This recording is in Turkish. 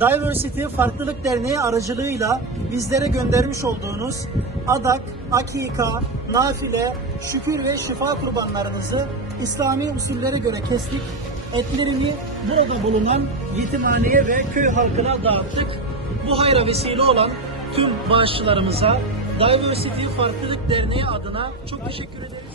Diversity Farklılık Derneği aracılığıyla bizlere göndermiş olduğunuz adak, akika, nafile, şükür ve şifa kurbanlarınızı İslami usullere göre kestik. Etlerini burada bulunan yetimhaneye ve köy halkına dağıttık. Bu hayra vesile olan tüm bağışçılarımıza Diversity Farklılık Derneği adına çok teşekkür ederiz.